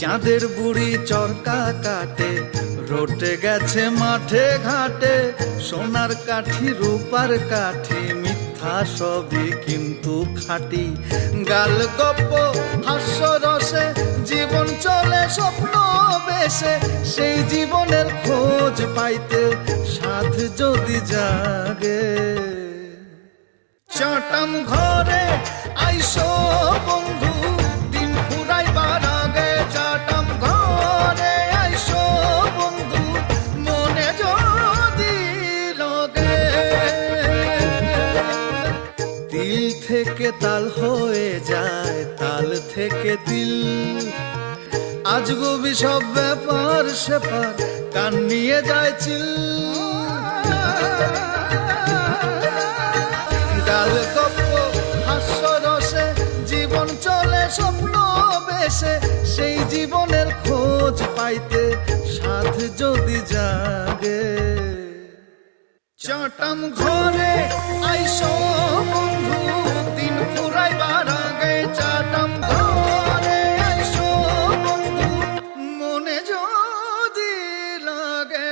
চাঁদের বুড়ি চরকা কাটে, রোটে গেছে মাঠে ঘাটে, সোনার কাঠি রূপার কাঠি, মিথ্যা সবই কিন্তু খাঁটি। গাল গপ্প হাস্য রসে জীবন চলে স্বপ্ন বেশে, সেই জীবনের খোঁজ পাইতে সাধ যদি জাগে। চাটাম ঘরে আইসো বন্ধু, দিন ফুরাইবার আগে। চাটাম ঘরে আইসো বন্ধু, মনে যদি লগে। তিল থেকে তাল হয়ে যায়, তাল থেকে তিল, আজগুবি সব ব্যাপার সেপার কান নিয়ে যায় চিল। গাল গপ্প হাস্য রসে জীবন চলে স্বপ্ন বেশে, সেই জীবনের খোঁজ পাইতে সাধ যদি জাগে। চাটাম ঘরে আইসো বন্ধু, দিন ফুরাইবার আগে। চাটাম ঘরে আইসো বন্ধু, মনে যদি লাগে।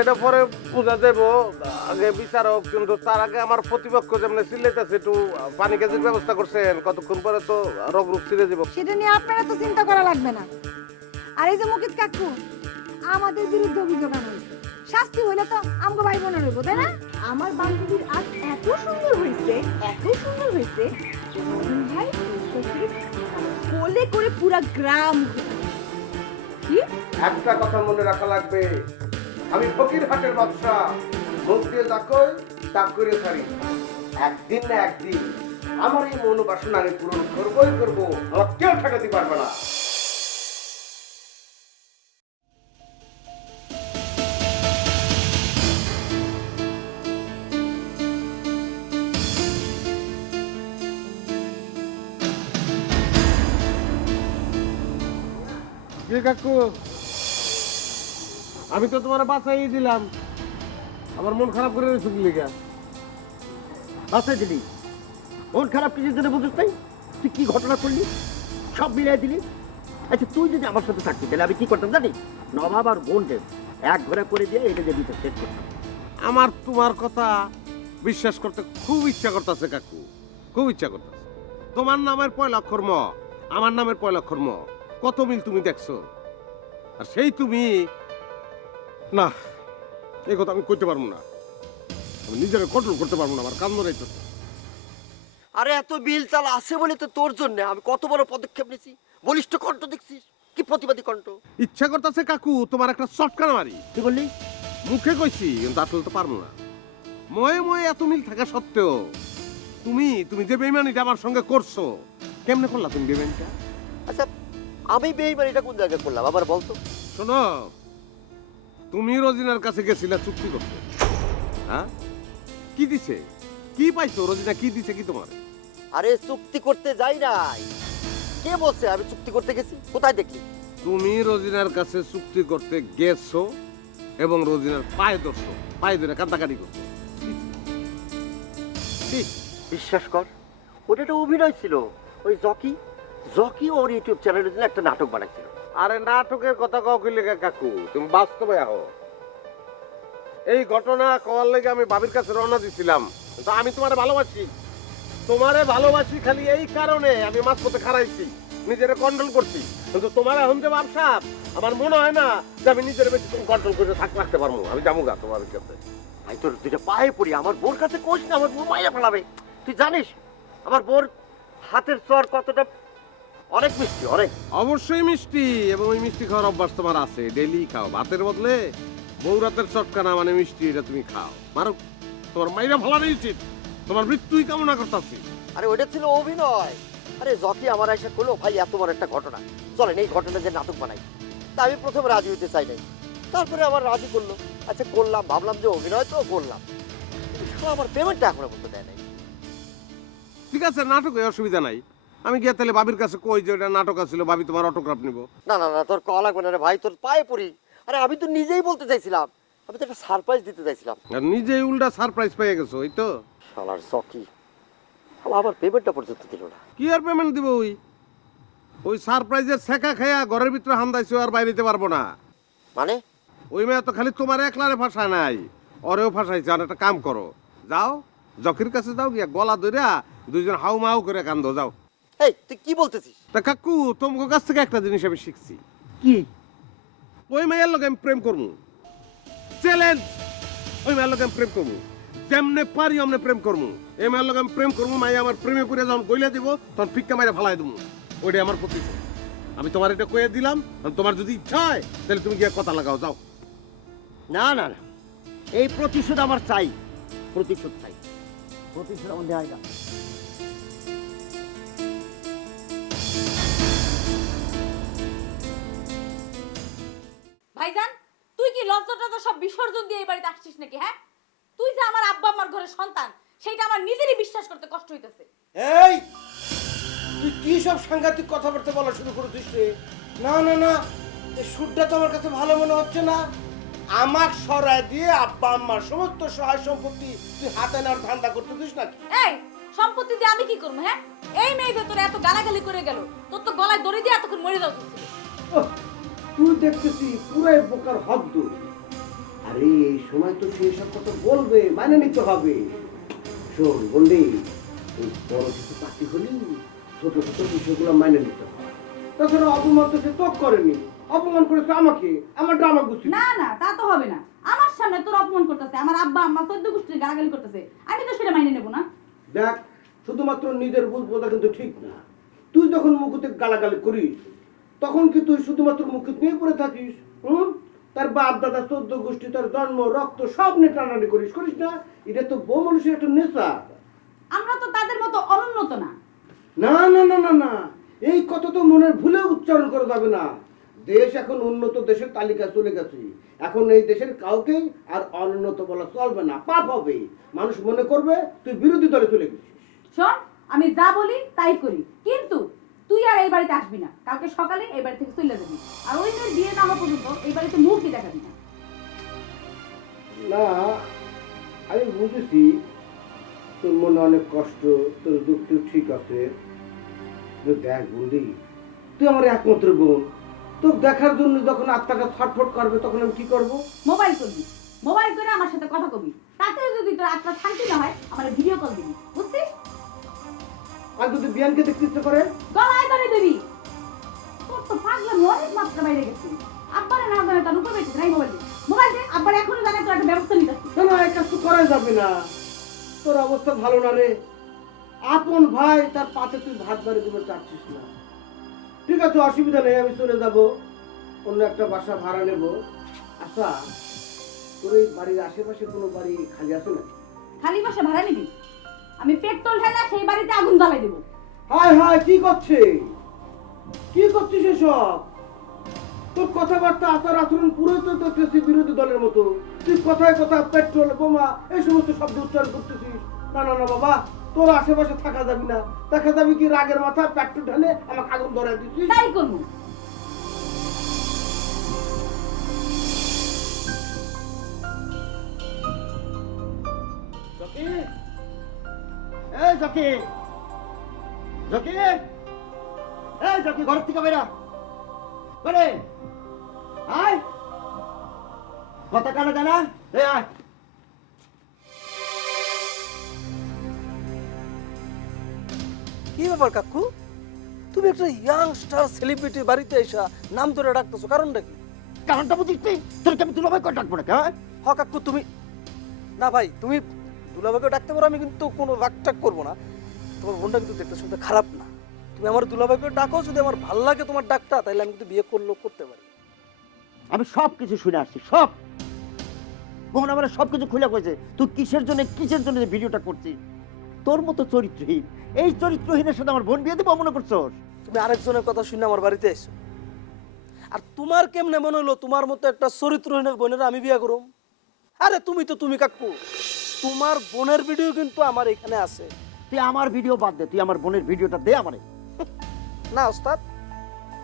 এটা পরে পূজা দেবো, আগে বিচারক, কিন্তু তার আগে আমার প্রতিপক্ষ যেমন সিলেটাছে একটু পানি কাজের ব্যবস্থা করছেন, কতক্ষণ পরে তো রোগ রূপ ছিঁড়ে যাবো। সেটা নিয়ে আপনারা তো চিন্তা করা লাগবে না। আর এই যে মুকিত কাকু আমাদের বিরুদ্ধে অভিযোগ আনছে, শাস্তি হইলে তো আমগো ভাই বোনের হইব, তাই না? আমার বান্ধবীর আজ এত সুন্দর হয়েছে, এত সুন্দর হয়েছে, মহিন ভাই কোলে করে পুরা গ্রাম কি। একটা কথা মনে রাখা লাগবে, আমি ফকির হাটের বাদশা, মুখ দিয়ে যা কই তা করে ছাড়ি। একদিন না একদিন আমার এই মনোবাসনা আমি পূরণ করবোই করবো, আমার কেউ ঠেকাতে পারবে না। কাকু, আমি তো তোমার বাঁচাই দিলাম, আমার মন খারাপ করে রয়েছে কি লেগে? বাঁচাই দিলি? মন খারাপ কিছুর জন্য বুঝিস নাই? তুই কি ঘটনা করলি, সব মিলাই দিলি। আচ্ছা, তুই যদি আমার সাথে থাকতি তাহলে আমি কি করতাম জানি? নবাব আর বোনকে এক ঘরে করে দিয়ে এটা যে বিচার শেষ করতাম। আমার তোমার কথা বিশ্বাস করতে খুব ইচ্ছা করতেছে কাকু, খুব ইচ্ছা করতেছে। তোমার নামের পয়লা অক্ষর ম, আমার নামের পয়লা অক্ষর ম, কত মিল তুমি দেখছো। আর সেই তুমি না, এই কথা আমি করতে পারবো না, আমি নিজের কন্ট্রোল করতে পারবো না, আমার কান ধরে। আরে এত বিল চাল আছে বলে তো তোর জন্য আমি কত বড় পদক্ষেপ নিয়েছি। বলিষ্ঠ কণ্ঠ দেখছিস, কি প্রতিবাদী কণ্ঠ। ইচ্ছা করতেছে কাকু তোমার একটা চটকানা মারি। কি বললি? মুখে কইছি, কিন্তু আসলে তো পারবো না। ময়ে ময়ে এত মিল থাকা সত্ত্বেও তুমি তুমি যে বেইমানিটা আমার সঙ্গে করছো, কেমনে করলা তুমি বেইমানিটা? আচ্ছা, আমি বেইমানিটা কোন জায়গায় করলাম আবার বলতো? শোনো, তুমি রোজিনার কাছে গেছিলা চুক্তি করতে, হ্যাঁ? কি দিছে, কি পাইছো? রোজিনা কি দিছে কি তোমার? আরে চুক্তি করতে যাই নাই। কে বলছে আমি চুক্তি করতে গেছি? কোথায় দেখলি? তুমি রোজিনার কাছে চুক্তি করতে গেছো এবং রোজিনার পায়ে ধরছো, পায়ে ধরে কান্দাকাটি করছো। বিশ্বাস কর, ওটা একটা অভিনয় ছিল। ওই জকি জকি ওর ইউটিউব চ্যানেলের জন্য একটা নাটক বানাইছিল। আরে নাটকের কথা কও কি লেগে কাকু, তুমি বাস্তবে আহো। এই ঘটনা কওয়ার লেগে আমি বাবির কাছে রওনা দিছিলাম, কিন্তু আমি তোমারে ভালোবাসি, তোমারে ভালোবাসি খালি এই কারণে আমি মাঝপথে খারাইছি, নিজেরে কন্ট্রোল করছি। কিন্তু তোমার এখন যে ব্যবসা, আমার মনে হয় না যে আমি নিজের বেশি কন্ট্রোল করে রাখতে পারবো। আমি যাবো গা তোমার কাছে। আমি তোর দুইটা পায়ে পড়ি, আমার বোর কাছে কোষ না, আমার বোর মাইয়া ফেলাবে। তুই জানিস আমার বোর হাতের চর কতটা, অনেক মিষ্টি, অনেক। অবশ্যই মিষ্টি, এবং ওই মিষ্টি খাওয়ার অভ্যাস তোমার আছে, ডেইলি খাও। ভাতের বদলে বৌরাতের চটকানা মানে মিষ্টি, এটা তুমি খাও। মারো, তোমার মাইরা ফেলানোই উচিত, তোমার মৃত্যুই কামনা করতেছি। আরে ওটা ছিল অভিনয়। আরে জকি আমার এসে করলো, ভাই এত বড় একটা ঘটনা, চলেন এই ঘটনা যে নাটক বানাই। তা আমি প্রথমে রাজি হইতে চাই নাই, তারপরে আমার রাজি করলো। আচ্ছা করলাম, ভাবলাম যে অভিনয় তো করলাম, আমার পেমেন্টটা এখনো পর্যন্ত দেয় নাই। ঠিক আছে, নাটকে অসুবিধা নাই, আমি গিয়ে তাহলে বাবির কাছে কই যে ওটা নাটক আছিল, ভাবি তোমার অটোগ্রাফ নিব। না না না, তোর কল লাগবে না রে ভাই, তোর পায়ে পড়ি। আরে আমি তো নিজেই বলতে চাইছিলাম, আমি তো একটা সারপ্রাইজ দিতে চাইছিলাম। আর নিজেই উল্টা সারপ্রাইজ পেয়ে গেছো, এই তো। শালার জকি আবার পেমেন্টটা পর্যন্ত দিল না। কি আর পেমেন্ট দিব? ওই সারপ্রাইজের ছেঁকা খাইয়া ঘরের ভিতরে হান্দাইছে, আর বাইরে দিতে পারবো না। মানে ওই মেয়ে তো খালি তোমার একলারে ফাঁসায় নাই, ওরেও ফাঁসাইছে। আর একটা কাম করো, যাও জকির কাছে যাও, গিয়া গলা ধরিয়া দুইজন হাউ মাউ করে কান্দো, যাও। এই তুই কি বলতেছিস? তা কাকু, তোমার কাছ থেকে একটা জিনিস আমি শিখছি। কি? ওই মেয়ের লোক আমি প্রেম করবো, চ্যালেঞ্জ। ওই মেয়ের লোক আমি প্রেম করবো, যেমনে পারি অমনে প্রেম করবো। এই মেয়ের লোক আমি প্রেম করবো, মাই আমার প্রেমে পড়ে যখন গইলা দিব তখন ফিক্কা মাইরা ফালাই দেবো। ওইটাই আমার প্রতিশোধ। আমি তোমার এটা কয়ে দিলাম, তোমার যদি ইচ্ছা হয় তাহলে তুমি গিয়ে কথা লাগাও, যাও। না না না, এই প্রতিশোধ আমার চাই, প্রতিশোধ চাই, প্রতিশোধ আমার দেয় না। ভাইজান, তুই কি লজ্জাটা তো সব বিসর্জন দিয়ে এই বাড়িতে আসছিস নাকি? হ্যাঁ, তুই যে আমার আব্বা আমার ঘরের সন্তান, সেটা আমার নিজেরই বিশ্বাস করতে কষ্ট হইতেছে। এই তুই কি সব সাংঘাতিক কথাবার্তা বলা শুরু করেছিস রে? না না না, এই সুরটা তো আমার কাছে ভালো মনে হচ্ছে না। আমার সরায় দিয়ে আব্বা আম্মার সমস্ত সহায় সম্পত্তি তুই হাতে নেওয়ার ধান্দা করতেছিস নাকি? এই সম্পত্তি দিয়ে আমি কি করবো? হ্যাঁ, এই মেয়ে যে তোর এত গালাগালি করে গেল, তোর তো গলায় দড়ি দিয়ে এতক্ষণ মরে যাওয়া উচিত ছিল। তুই দেখতেছি পুরাই বোকার হদ্দ। আরে এই সময় তো সে সব কথা বলবে, মানে নিতে হবে। শোন বললি, এই বড় কিছু পার্টি হলি ছোট ছোট বিষয়গুলো মানে নিতে হবে। তাছাড়া অপমান তো সে তোক করেনি, অপমান করেছে আমাকে, আমার ড্রামা গুছি। না না, তা তো হবে না। আমার সামনে তোর অপমান করতেছে, আমার আব্বা আম্মা 14 গোষ্ঠীর গালাগালি করতেছে, আমি তো সেটা মাইনে নেব না। দেখ, শুধুমাত্র নিজের ভুল বোঝা কিন্তু ঠিক না। তুই যখন মুকুতে গালাগালি করিস তখন কি তুই শুধুমাত্র মুকুত নিয়ে পড়ে থাকিস? তার বাপ দাদা 14 গোষ্ঠী, তার জন্ম রক্ত সব নিয়ে টানাটানি করিস না? এটা তো বউ মানুষের একটা নেশা। আমরা তো তাদের মতো অনুন্নত না। না না না না না, এই কথা তো মনের ভুলে উচ্চারণ করা যাবে না। দেশ এখন উন্নত দেশের তালিকায় চলে গেছে। এখন এই দেশের কাউকেই আর অনুন্নত বলা চলবে না, পাপ হবে। মানুষ মনে করবে তুই বিরোধী দলে চলে গেছিস। শোন, আমি যা বলি তাই করি, কিন্তু তুই আর এই বাড়িতে আসবি না। কালকে সকালে এই বাড়ি থেকে চলে যাবি, আর ওই মেয়ের বিয়ে না হওয়া পর্যন্ত এই বাড়িতে মুখই দেখাবি না। না, আমি বুঝেছি তোর মনে অনেক কষ্ট, তোর দুঃখ ঠিক আছে। দেখ বন্ধু, তুই আমার একমাত্র বোন। তোর দেখার জন্য যখন আত্মাটা ছটফট করবে তখন আমি কি করব? মোবাইল করবি, মোবাইল করে আমার সাথে কথা কবি। তাতে যদি তোর আত্মা শান্তি না হয়, আমার ভিডিও কল দিবি, বুঝছিস? আর যদি বিয়ানকে দেখতে ইচ্ছে করে গলায় ধরে দিবি। তোর তো পাগলামি অনেক মাত্রা বাইরে গেছে। আব্বারে না জানে তার উপর বেঁচে নাই। মোবাইল দে, মোবাইল দে। আব্বারে এখনই জানে তোর একটা ব্যবস্থা নিতে আসছি। না, এই কাজ তো করা যাবে না। তোর অবস্থা ভালো না রে। আপন ভাই, তার পাতে তুই ভাত বাড়ি দিতে চাচ্ছিস না। ঠিক আছে, অসুবিধা নেই, আমি চলে যাব, অন্য একটা বাসা ভাড়া নেব। আচ্ছা, তোর এই বাড়ির আশেপাশে কোনো বাড়ি খালি আছে নাকি? খালি বাসা ভাড়া নিবি? আমি পেট্রোল ঢালা সেই বাড়িতে আগুন জ্বালাই দেবো। হায় হায়, কি করছে? কি করছিস এসব? তোর কথাবার্তা আচার আচরণ পুরো তো দেখতেছি বিরোধী দলের মতো। তুই কথায় কথা পেট্রোল বোমা এই সমস্ত শব্দ উচ্চারণ করতেছিস। না না না বাবা, তোর আশেপাশে থাকা যাবি না। দেখা যাবে কি রাগের মাথা পেট্রোল ঢালে আমাকে আগুন ধরাই দিচ্ছিস। তাই করবো। জকি, এই জকি, জকি, এই জকি, ঘর থেকে বেরা বেরে আয়। কথা কানে জানা, এই আয়। কি ব্যাপার কাকু, তুমি একটা ইয়াংস্টার সেলিব্রিটি বাড়িতে এসা নাম ধরে ডাকতেছো, কারণটা কি? কারণটা বুঝিস তুই? তোরকে আমি দুলাভাই করে ডাকবো নাকি? হ্যাঁ হ কাকু, তুমি না ভাই, তুমি দুলাভাইকে ডাকতে পারো, আমি কিন্তু কোনো রাগটাক করবো না। তোমার বোনটা কিন্তু দেখতে শুনতে খারাপ না। তুমি আমার দুলাভাইকে ডাকো, যদি আমার ভাল লাগে তোমার ডাকটা, তাহলে আমি কিন্তু বিয়ে করতে পারি। আমি সব কিছু শুনে আসছি, সব। বোন আমার সব কিছু খুলে কইছে তুই কিসের জন্য ভিডিওটা করছিস। তোর মতো চরিত্রহীন, এই চরিত্রহীনের সাথে আমার বোন বিয়ে দেবো মনে করছোস? তুমি আরেকজনের কথা শুনে আমার বাড়িতে এসো, আর তোমার কেমনে মনে হলো তোমার মতো একটা চরিত্রহীনের বোনের আমি বিয়ে করুম? আরে তুমি তো তুমি কাকু, তোমার বোনের ভিডিও কিন্তু আমার এখানে আছে। তুই আমার ভিডিও বাদ দে, তুই আমার বোনের ভিডিওটা দে আমারে। না ওস্তাদ,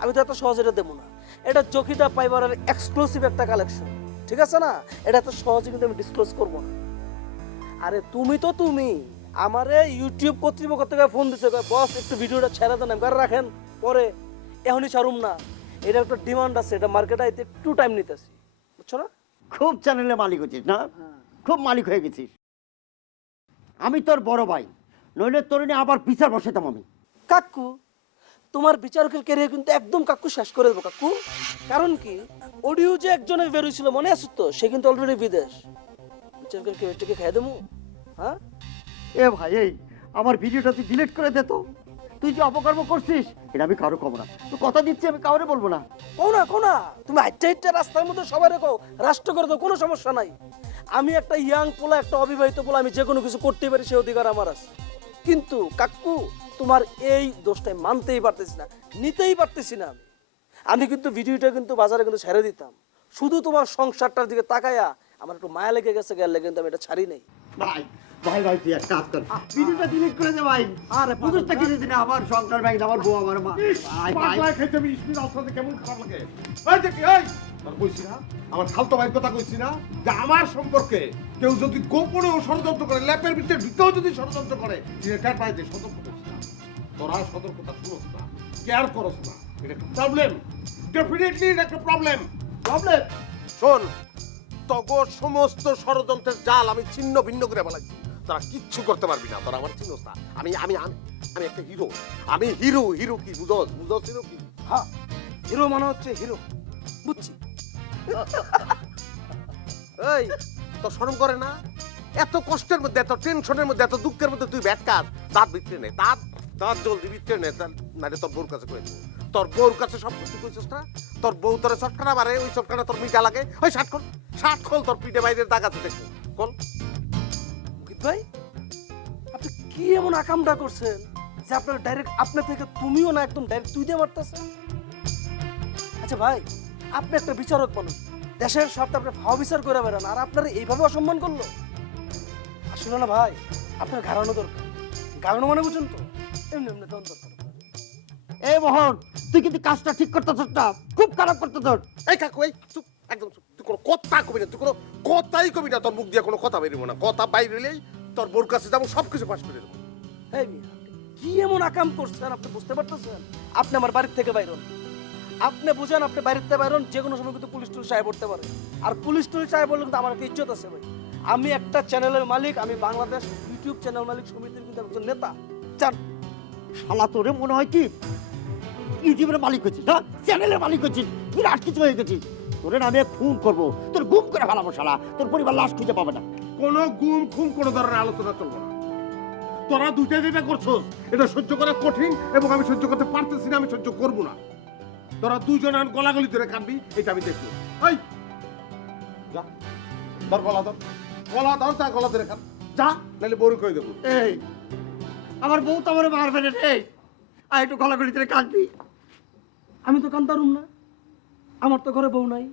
আমি তো এত সহজে এটা দেবো না। এটা জকিটা পাইবারের এক্সক্লুসিভ একটা কালেকশন, ঠিক আছে না? এটা তো সহজে কিন্তু আমি ডিসক্লোজ করবো না। আরে তুমি তো তুমি, আমারে ইউটিউব কর্তৃপক্ষ থেকে ফোন দিছে, কয় বস একটু ভিডিওটা ছেড়ে দেন, ঘরে রাখেন, পরে এখনই ছাড়ুম না, এটা একটা ডিমান্ড আছে, এটা মার্কেটে আইতে একটু টাইম নিতেছি, বুঝছো না? খুব চ্যানেলে মালিক হচ্ছিস না, খুব মালিক হয়ে গেছিস। আমি তোর বড় ভাই, নইলে তোর নিয়ে আবার বিচার বসাতাম আমি। কাকু, তোমার বিচারকের ক্যারিয়ার কিন্তু একদম কাকু শেষ করে দেবো কাকু। কারণ কি, অডিও যে একজনের বেরোইছিল মনে আছে তো, সে কিন্তু অলরেডি বিদেশ। বিচারকের ক্যারিয়ারটাকে খেয়ে দেবো, হ্যাঁ? এ ভাই, এই আমার ভিডিওটা তুই ডিলিট করে দে তো। তুই যে অপকর্ম করছিস এটা আমি কারো কব না, তুই কথা দিচ্ছি আমি কাউরে বলবো না। কো না, তুমি হাইটা রাস্তার মধ্যে সবাই রেখো, রাষ্ট্র করে দাও, কোনো সমস্যা নাই। আমি একটা ইয়াং পোলা, একটা অবিবাহিত পোলা, আমি যে কোনো কিছু করতে পারি, সে অধিকার আমার আছে। কিন্তু কাকু, তোমার এই দোষটাই মানতেই পারতেছি না, নিতেই পারতেছি না। আমি কিন্তু ভিডিওটা কিন্তু বাজারে কিন্তু ছেড়ে দিতাম, শুধু তোমার সংসারটার দিকে তাকায়া আমার একটু মায়া লেগে গেছে, গেলে কিন্তু আমি এটা ছাড়ি নাই। ভাই ভাই ভাই, তুই এক কাজ কর, ভিডিওটা ডিলিট করে দে ভাই। আরে বুঝতে কি দিন আমার সংসার ভাই, আমার বউ, আমার মা। পাগলা খাইতে আমি স্পিড আউটসাইডে কেমন খারাপ লাগে। এই যে কি, এই তোর কইছি না, আমার খালতো ভাইয়ের কথা কইছি না, যে আমার সম্পর্কে কেউ যদি গোপনেও ষড়যন্ত্র করে, ল্যাপের ভিতরে ঢুকেও যদি ষড়যন্ত্র করে, এটা পাইতে সতর্ক করিস না। তোরা সতর্কতা শুনোস না, কেয়ার করস না, এটা একটা প্রবলেম, ডেফিনেটলি এটা একটা প্রবলেম। শোন, তগর সমস্ত ষড়যন্ত্রের জাল আমি ছিন্ন ভিন্ন করে বলাচ্ছি, তোরা কিচ্ছু করতে পারবি না, তোরা আমার চিনোস না। আমি আমি আমি আমি একটা হিরো, আমি হিরো। হিরো কি বুঝোস? হিরো কি? হ্যাঁ, হিরো মানে হচ্ছে হিরো, বুঝছি। এই, তোর শরম করে না? এত কষ্টের মধ্যে, এত টেনশনের মধ্যে, এত দুঃখের মধ্যে তুই ব্যাট কাজ, দাঁত ভিতরে নে, দাঁত জলদি ভিতরে নে, নাহলে তোর বউর কাছে করে দেবো। তোর বউর কাছে সব কিছু কইছিস না? তোর বউ তোর চটকানা মারে, ওই চটকানা তোর মিঠা লাগে। ওই শার্ট খোল, তোর পিঠে বাইরের দাগ আছে দেখো, খোল। মুকিত ভাই, আপনি কি এমন আকামটা করছেন যে আপনার ডাইরেক্ট আপনার থেকে তুমিও না, একদম ডাইরেক্ট তুই দিয়ে মারতেছেন? আচ্ছা ভাই, আপনি একটা বিচারক মানুষ, দেশের সব আপনি ভাও বিচার করে বেড়ান, আর আপনার এইভাবে অসম্মান করলো? আসলে না ভাই, আপনার ঘাড়ানো দরকার। ঘাড়ানো মানে বুঝুন তো, এমনি এমনি তখন দরকার। এই মোহন, তুই কিন্তু কাজটা ঠিক করতেছস না, খুব খারাপ করতেছস। এই কাকু, এই চুপ, একদম চুপ। তুই কোনো কথা কবি না, তুই কোনো কথাই কবি না, তোর মুখ দিয়ে কোনো কথা বেরোবো না। কথা বাইরে হলেই তোর বউর কাছে যাবো, সব কিছু পাশ করে দেবো। এই মিয়া, কি এমন আকাম করছেন আপনি বুঝতে পারতেছেন? আপনি আমার বাড়ির থেকে বাইরন, আপনি বুঝেন, আপনি বাইরের থেকে বাইরন, যে কোনো সময় কিন্তু পুলিশ টুলিশ চাই পড়তে পারে। আর পুলিশ টুলিশ চাই বললে কিন্তু আমার একটা ইজ্জত আছে ভাই। আমি একটা চ্যানেলের মালিক, আমি বাংলাদেশ ইউটিউব চ্যানেল মালিক সমিতির কিন্তু একজন নেতা, জান। শালা তোরে মনে হয় কি ইউটিউবের মালিক হচ্ছিস না, চ্যানেলের মালিক হচ্ছিস, বিরাট কিছু হয়ে গেছিস। তোরে না আমি খুন করবো, তোর গুম করে ফেলাবো শালা, তোর পরিবার লাশ খুঁজে পাবে না। কোনো গুম খুম কোনো ধরনের আলোচনা চলবো না। তোরা দুইটা যেটা করছস এটা সহ্য করা কঠিন, এবং আমি সহ্য করতে পারতেছি না, আমি সহ্য করবো না। তোরা দুজন আর গলাগলি ধরে কাঁদবি, এটা আমি দেখবো। এই যা, ধর গলা ধর, যা গলা ধরে কাঁদ, যা, নাহলে বড় কই দেবো। এই আমার বউ তো আমার মারবে না রে, আর একটু গলাগলি ধরে কাঁদবি। আমি তো কান্দারুম না, আমার তো ঘরে বউ নাই,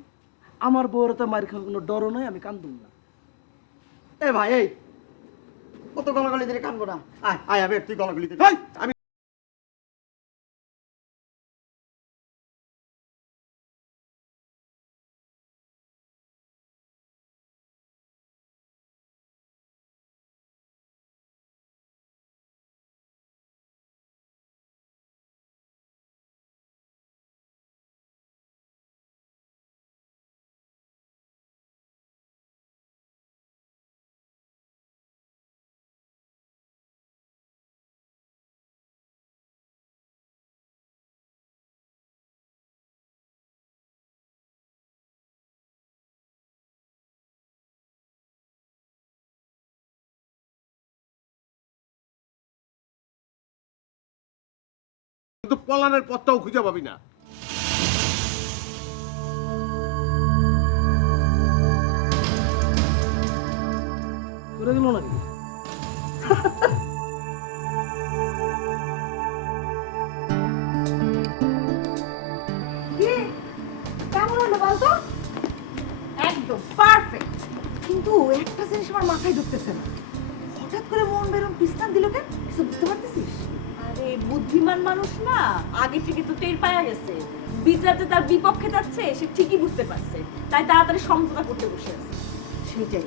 আমার বউর তো মার খাওয়ার কোনো ডরও নাই, আমি কান্দুম না। এ ভাই, এই কত গলাগলি ধরে কাঁদবো না, আয় আয়, আমি তুই গলাগলি ধরে। এই, আমি কিন্তু পলানের পথটাও খুঁজে পাবি না। করে গেল নাকি? কেমন হলো বলতো? একদম পারফেক্ট। কিন্তু একটা জিনিস আমার মাথায় ঢুকতেছে না, হঠাৎ করে মন বেরম পিস্তান দিল কেন? কিছু বুঝতে পারতেছিস? আরে বুদ্ধিমান মানুষ না, আগে থেকে তো টের পাওয়া গেছে বিচার যে তার বিপক্ষে যাচ্ছে, সে ঠিকই বুঝতে পারছে, তাই তাড়াতাড়ি সমঝোতা করতে বসে আছে। সেটাই,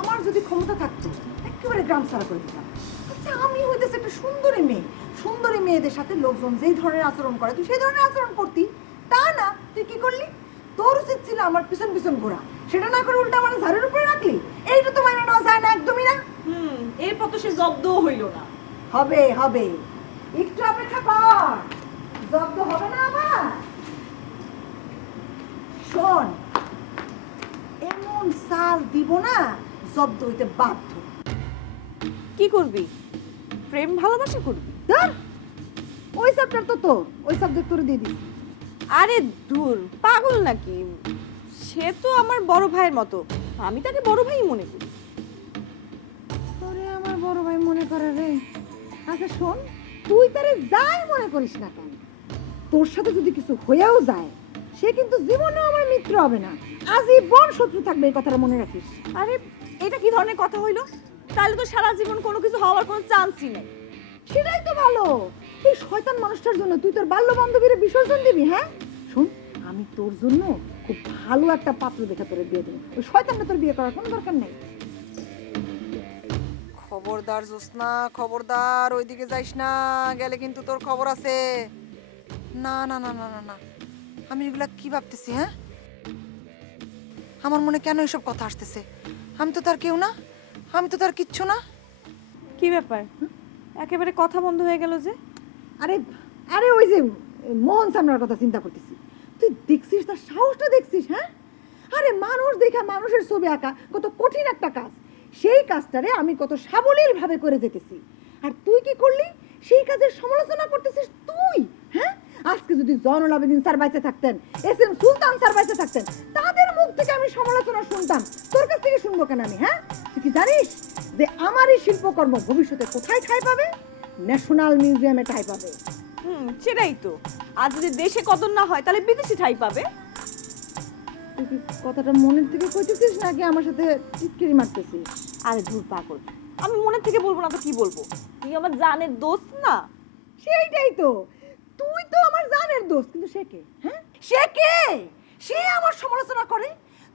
আমার যদি ক্ষমতা থাকতো একেবারে গ্রাম ছাড়া করে দিতাম। আচ্ছা আমি হইতেছে একটা সুন্দরী মেয়ে, সুন্দরী মেয়েদের সাথে লোকজন যেই ধরনের আচরণ করে তুই সেই ধরনের আচরণ করতি, তা না তুই কি করলি? তোর উচিত ছিল আমার পিছন পিছন ঘোরা, সেটা না করে উল্টা আমার ঝাড়ের উপরে রাখলি। এইটা তো মাইনে নেওয়া যায় না, একদমই না। এরপর তো সে জব্দও হইল না। হবে হবে, একটু অপেক্ষা কর, জব্দ হবে না আবার। শোন, এমন সাল দিব না জব্দ হইতে বাধ্য। কি করবি? প্রেম ভালোবাসা করবি? ধর, ওই চ্যাপ্টার তো তোর, ওই সাবজেক্ট তোরে দিয়ে দিই। আরে ধুর, পাগল নাকি? সে তো আমার বড় ভাইয়ের মতো, আমি তাকে বড় ভাই মনে করি। তোরে আমার বড় ভাই মনে করে রে। আচ্ছা শোন, তুই তারে যাই মনে করিস না কেন, তোর সাথে যদি কিছু হয়েও যায় সে কিন্তু জীবনেও আমার মিত্র হবে না, আজীবন শত্রু থাকবে, এই কথাটা মনে রাখিস। আরে এটা কি ধরনের কথা হইলো? তাহলে তো সারা জীবন কোনো কিছু হওয়ার কোনো চান্সই নেই। সেটাই তো ভালো। এই শয়তান মানুষটার জন্য তুই তোর বাল্য বান্ধবীর বিসর্জন দিবি? হ্যাঁ শোন, আমি তোর জন্য খুব ভালো একটা পাত্র দেখে তোরে বিয়ে দেব, ওই শয়তানটা তোর বিয়ে করার কোনো দরকার নেই। খবরদার জোসনা, খবরদার ওইদিকে যাইস না, গেলে কিন্তু তোর খবর আছে। না না না না না না, আমি এগুলা কি ভাবতেছি? হ্যাঁ, আমার মনে কেন এসব কথা আসতেছে? আমি তো তার কেউ না, আমি তো তার কিচ্ছু না। কি ব্যাপার, একেবারে কথা বন্ধ হয়ে গেল যে? আরে আরে ওই যে মোহন সামনের কথা চিন্তা করতেছি। তুই দেখছিস তার সাহসটা, দেখছিস? হ্যাঁ, আরে মানুষ দেখা মানুষের ছবি আঁকা কত কঠিন একটা কাজ, সেই কাজটারে আমি কত সাবলীল ভাবে করে যেতেছি, আর তুই কি করলি? সেই কাজের সমালোচনা করতেছিস তুই। হ্যাঁ, আজকে যদি জয়নুল আবেদিন স্যার বাইচে থাকতেন, এস এম সুলতান স্যার বাইচে থাকতেন, তাদের মুখ থেকে আমি সমালোচনা শুনতাম, তোর কাছ থেকে শুনবো কেন আমি? হ্যাঁ, তুই কি জানিস যে আমার এই শিল্পকর্ম ভবিষ্যতে কোথায় ঠাঁই পাবে? ন্যাশনাল মিউজিয়ামে ঠাঁই পাবে। সেটাই তো। আর যদি দেশে কদর না হয় তাহলে বিদেশি ঠাঁই পাবে। তুই কি কথাটা মনের থেকে কইতেছিস নাকি আমার সাথে টিটকিরি মারতেছিস? আরে ধুর পাগল, আমি মনের থেকে বলবো না তো কি বলবো? তুই আমার জানের দোস্ত না? সেইটাই তো, তুই তো আমার জানের দোস্ত, কিন্তু সে কে? হ্যাঁ, সে কে? সে আমার সমালোচনা করে?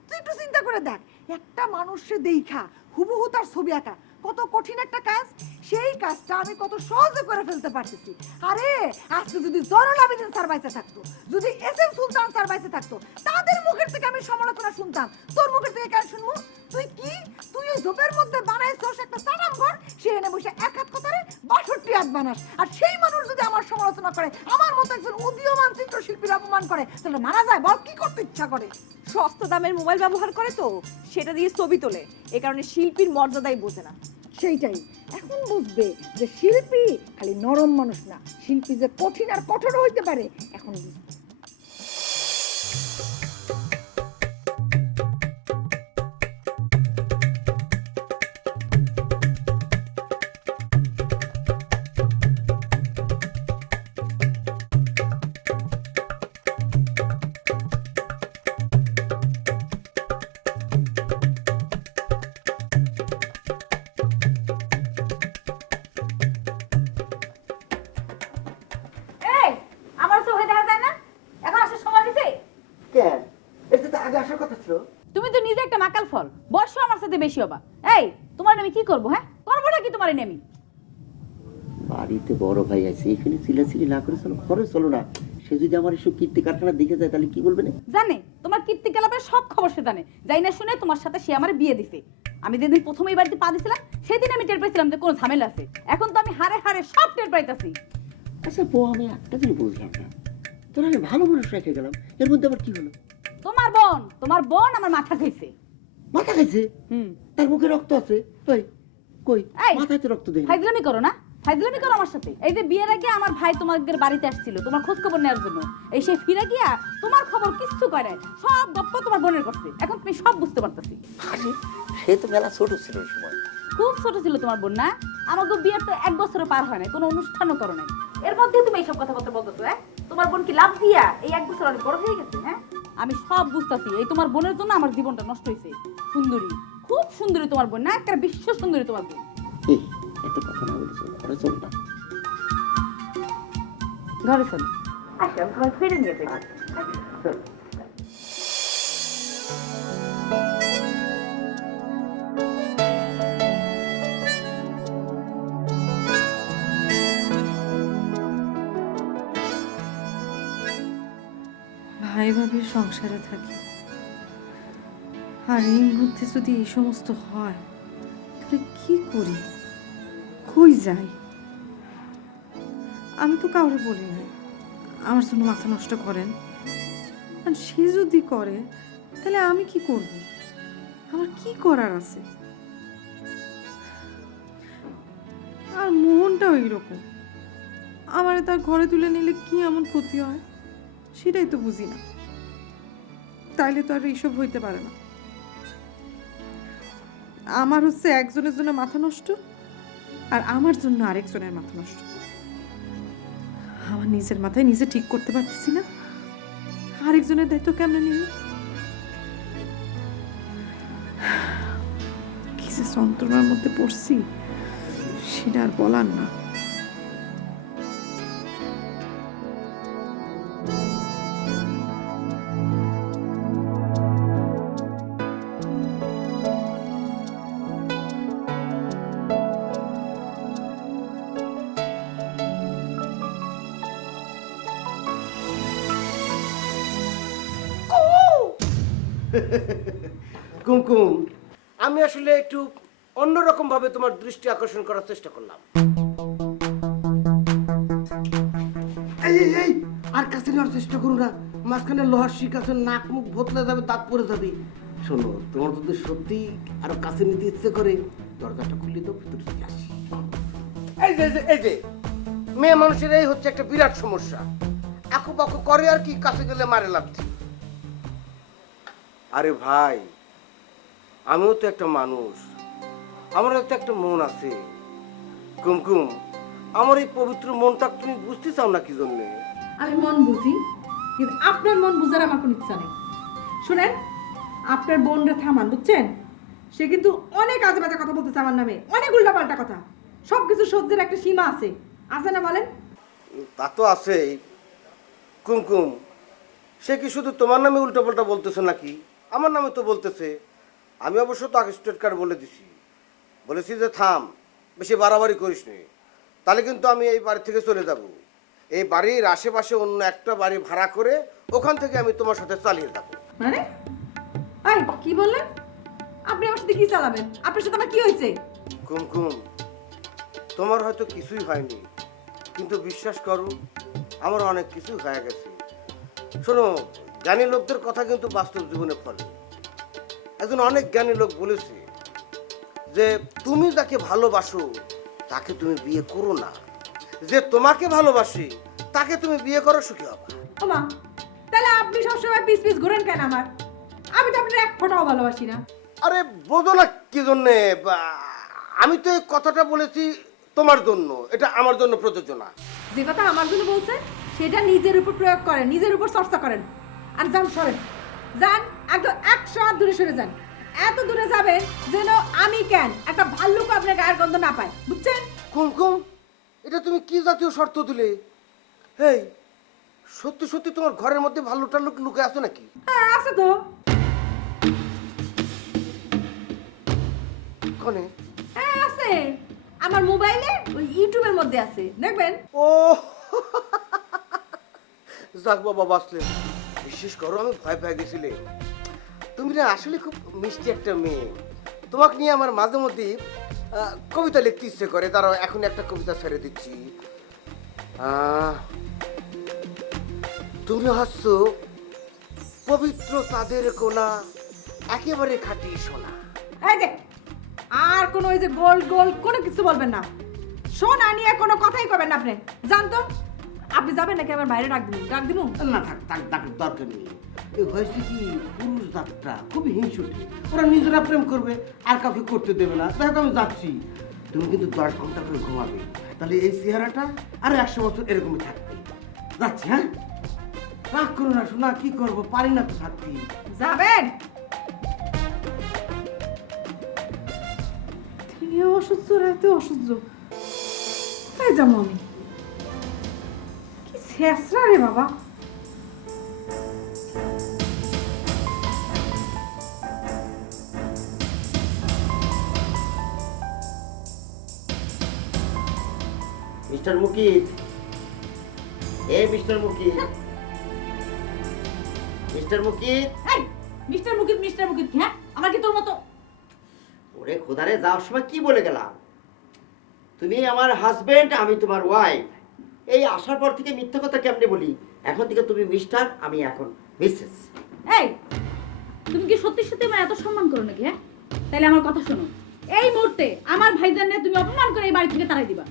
তুই একটু চিন্তা করে দেখ, একটা মানুষে দেখা হুবহু তার ছবি আঁকা কত কঠিন একটা কাজ, সেই কাজটা আমি কত সহজে করে ফেলতে পারতেছি। আরে আজকে যদি জয়নুল আবেদিন স্যার বাইচে থাকতো, যদি এস এম সুলতান স্যার বাইচে থাকতো, তাদের মুখের থেকে আমি সমালোচনা শুনতাম, তোর মুখের থেকে কেন শুনবো? তুই কি, তুই ওই জোপের মধ্যে বানাইছস একটা সানাম ঘর, সে এনে বসে এক হাত কথারে 62 হাত বানাস, আর সেই মানুষ যদি আমার সমালোচনা করে, আমার মতো একজন উদীয়মান চিত্রশিল্পীর অপমান করে, তাহলে মারা যায়? বল, কি করতে ইচ্ছা করে? সস্তা দামের মোবাইল ব্যবহার করে তো, সেটা দিয়ে ছবি তোলে, এই কারণে শিল্পীর মর্যাদাই বোঝে না। সেইটাই এখন বুঝবে যে শিল্পী খালি নরম মানুষ না, শিল্পী যে কঠিন আর কঠোর হইতে পারে এখন বুঝবে। এই, আমার চোখে দেখা যায় না? এখন আসার সময় দিছে? কেন, এটা তো আগে আসার কথা ছিল। তুমি তো নিজে একটা মাকাল ফল, বর্ষ আমার সাথে বেশি হবা। এই, তোমার আমি কি করবো? হ্যাঁ, করবোটা কি তোমার আমি? বাড়িতে বড় ভাই আছে, এখানে চিলাচিলি না করে চলো, ঘরে চলো না। সে যদি আমার এসব কীর্তি কারখানা দেখে যায় তাহলে কি বলবে না? জানে তোমার কীর্তি কালাপের সব খবর সে জানে। যাই না শুনে তোমার সাথে সে আমার বিয়ে দিছে। আমি যেদিন প্রথম এই বাড়িতে পা দিছিলাম সেদিন আমি টের পাইছিলাম যে কোনো ঝামেলা আছে। এখন তো আমি হারে হারে সব টের পাইতাছি। আচ্ছা বউ, আমি একটা জিনিস বুঝলাম না, তোর আমি ভালো মানুষ রেখে গেলাম, এর মধ্যে আবার কি হলো? তোমার বোন আমার মাথা খাইছে। মাথা খাইছে? তার মুখে রক্ত আছে? কই কই, এই, মাথায় তো রক্ত দেই। ফাইজলামি করো না, ফাইজলামি করো আমার সাথে। এই যে বিয়ের আগে আমার ভাই তোমাদের বাড়িতে আসছিল তোমার খোঁজ খবর নেওয়ার জন্য, এই সে ফিরে গিয়া তোমার খবর কিচ্ছু করে, সব গপ্প তোমার বোনের করছে। এখন তুমি সব বুঝতে পারতাছি। আরে সে তো মেলা ছোট ছিল ওই সময়। খুব ছোট ছিল তোমার বোন না? আমাকে বিয়ের তো 1 বছরও পার হয় না, কোনো অনুষ্ঠানও করো নাই, এর মধ্যে তুমি এইসব কথাবার্তা বলতেছো? হ্যাঁ, তোমার বোন কি লাভ দিয়া এই 1 বছর অনেক বড় হয়ে গেছে? হ্যাঁ, আমি সব বুঝতাছি। এই তোমার বোনের জন্য আমার জীবনটা নষ্ট হয়েছে। সুন্দরী, খুব সুন্দরী তোমার বোন না, একটা বিশ্ব সুন্দরী তোমার বোন। এই এত কথা না বলেছো, ঘরে চল না। ঘরে চলো, আসো আমি তোমার ফিরে নিয়ে যাই। চল। ভাই ভাবির সংসারে থাকি, আর এই মধ্যে যদি এই সমস্ত হয় তাহলে কি করি, কই যাই? আমি তো কাউরে বলি নাই আমার জন্য মাথা নষ্ট করেন, আর সে যদি করে তাহলে আমি কি করব? আমার কি করার আছে? আর মোহনটাও এইরকম, আমারে তার ঘরে তুলে নিলে কি এমন ক্ষতি হয় সেটাই তো বুঝি না। তাইলে তো আর এইসব হইতে পারে না। আমার হচ্ছে একজনের জন্য মাথা নষ্ট, আর আমার জন্য আরেকজনের মাথা নষ্ট। আমার নিজের মাথায় নিজে ঠিক করতে পারতেছি না, আরেকজনের দায়িত্ব কেমনে নিব? কি যে যন্ত্রণার মধ্যে পড়ছি সেটা আর বলার না। কুমকুম, আমি আসলে একটু অন্যরকম ভাবে তোমার দৃষ্টি আকর্ষণ করার চেষ্টা করলাম। এই এই এই, আর কাছে নেওয়ার চেষ্টা করো না, মাঝখানে লোহার শিক আছে, নাক মুখ ভোতলে যাবে, দাঁত পড়ে যাবে। শোনো, তোমার যদি সত্যি আরো কাছে নিতে ইচ্ছে করে দরজাটা খুলে দাও, ভিতরে চলে আসি। এই যে মেয়ে মানুষের এই হচ্ছে একটা বিরাট সমস্যা, আকু পাকু করে আর কি, কাছে গেলে মারে লাগছে। আরে ভাই, আমিও তো একটা মানুষ, আমারও তো একটা মন আছে। কুমকুম, আমার এই পবিত্র মনটা তুমি বুঝতে চাও না কি জন্যে? আমি মন বুঝি, কিন্তু আপনার মন বুঝার আমার কোনো ইচ্ছা নেই। শুনেন, আপনার বোনরা থামান, বুঝছেন? সে কিন্তু অনেক আজে বাজে কথা বলতেছে আমার নামে, অনেক উল্টাপাল্টা কথা। সবকিছু সহ্যের একটা সীমা আছে, আছে না বলেন? তা তো আছেই। কুমকুম, সে কি শুধু তোমার নামে উল্টোপাল্টা বলতেছে নাকি? আমার নামে তো বলতেছে। আমি অবশ্য তাকে স্ট্রেট কার্ড বলে দিছি, বলেছি যে থাম, বেশি বাড়াবাড়ি করিস নি, তাহলে কিন্তু আমি এই বাড়ি থেকে চলে যাব। এই বাড়ির আশেপাশে অন্য একটা বাড়ি ভাড়া করে ওখান থেকে আমি তোমার সাথে চালিয়ে যাবো। মানে এই কি বললেন? আপনি আমার সাথে কি চালাবেন? আপনার সাথে আমার কি হয়েছে? কুমকুম, তোমার হয়তো কিছুই হয়নি, কিন্তু বিশ্বাস করো, আমার অনেক কিছু হয়ে গেছে। শোনো, জ্ঞানী লোকদের কথা কিন্তু বাস্তব জীবনে ফলে। একজন অনেক জ্ঞানী লোক বলেছে যে তুমি যাকে ভালোবাসো তাকে তুমি বিয়ে করো না, যে তোমাকে ভালোবাসে তাকে তুমি বিয়ে করো, সুখী হবা। ওমা, তাহলে আপনি সবসময় পিস পিস ঘুরেন কেন আমার? আমি তো আপনার এক ফোঁটাও ভালোবাসি না। আরে বোঝো না কি জন্যে? আমি তো এই কথাটা বলেছি তোমার জন্য, এটা আমার জন্য প্রযোজ্য না। যে কথা আমার জন্য বলছেন সেটা নিজের উপর প্রয়োগ করেন, নিজের উপর চর্চা করেন। আর যান, সরেন, যান, একদম 100 হাত দূরে সরে যান। এত দূরে যাবেন যেন আমি কেন একটা ভাল্লুক আপনার গায়ের গন্ধ না পায়, বুঝছেন? কুমকুম, এটা তুমি কি জাতীয় শর্ত দিলে? এই, সত্যি সত্যি তোমার ঘরের মধ্যে ভালো টাল্লুক লুকে আছে নাকি? হ্যাঁ, আছে তো। কোনে? হ্যাঁ আছে, আমার মোবাইলে ওই ইউটিউবের মধ্যে আছে, দেখবেন। ও যাক বাবা, বাঁচলে। বিশেষ করো, আমি ভয় পেয়ে গেছিলে। তুমি না আসলে খুব মিষ্টি একটা মেয়ে। তোমাকে নিয়ে আমার মাঝে মধ্যে কবিতা লিখতে ইচ্ছে করে। তারা এখন একটা কবিতা ছেড়ে দিচ্ছি। তুমি হচ্ছ পবিত্র চাঁদের কোনা, একেবারে খাঁটি সোনা। এই যে, আর কোনো ওই যে গোল গোল কোনো কিছু বলবেন না। সোনা নিয়ে কোনো কথাই কবেন না আপনি। জানতো আপনি যাবেন নাকি আমার বাইরে ডাক দিবেন? ডাক দিব না, থাক থাক থাক, দরকার নেই। এই হয়েছে কি, পুরুষ জাতটা খুবই হিংসুটে, ওরা নিজেরা প্রেম করবে আর কাউকে করতে দেবে না। দেখো, আমি যাচ্ছি, তুমি কিন্তু 10 ঘন্টা করে ঘুমাবে, তাহলে এই চেহারাটা আর 100 বছর এরকমই থাকবে। যাচ্ছি, হ্যাঁ? রাগ করো না শোনা, কি করবো, পারি না তো থাকতে। যাবেন? দিনে অসহ্য, রাতে অসহ্য, কোথায় যাবো আমি? কি শেষরা রে বাবা! মিস্টার মুকিত, এই মিস্টার মুকিত, মিস্টার মুকিত। এই মিস্টার মুকিত কি, হ্যাঁ আমার কি তোর মতো? ওরে খোদারে, যাওয়ার সময় কি বলে গেলাম? তুমি আমার হাজবেন্ড, আমি তোমার ওয়াইফ। এই আসার পর থেকে মিথ্যা কথা কেমনে বলি? এখন থেকে তুমি মিস্টার, আমি এখন মিসেস। এই তুমি কি সত্যি সত্যি আমার এত সম্মান করো নাকি? হ্যাঁ তাহলে আমার কথা শোনো, এই মুহূর্তে আমার ভাইজানকে তুমি অপমান করে এই বাড়ি থেকে তাড়াই দিবা।